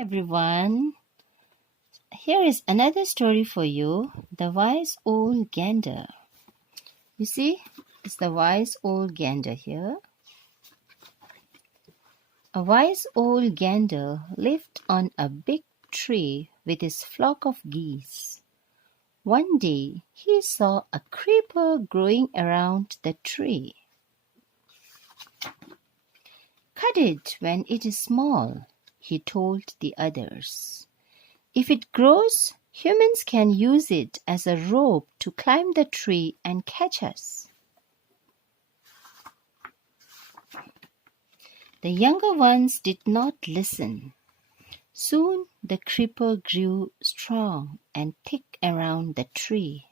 Everyone. Here is another story for you, The Wise Old Gander. You see, it's the wise old gander here. A wise old gander lived on a big tree with his flock of geese. One day, he saw a creeper growing around the tree. "Cut it when it is small," he told the others. "If it grows, humans can use it as a rope to climb the tree and catch us." The younger ones did not listen. Soon the creeper grew strong and thick around the tree.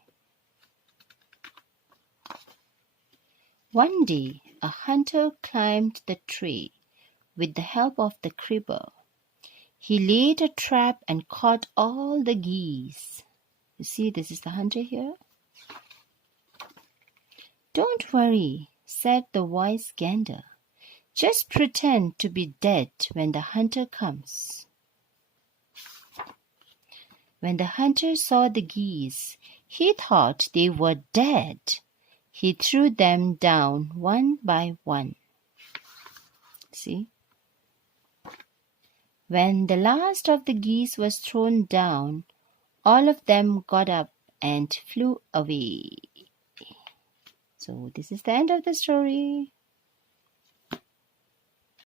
One day, a hunter climbed the tree with the help of the creeper. He laid a trap and caught all the geese. You see, this is the hunter here. "Don't worry," said the wise gander. "Just pretend to be dead when the hunter comes." When the hunter saw the geese, he thought they were dead. He threw them down one by one. See? When the last of the geese was thrown down, all of them got up and flew away. So this is the end of the story.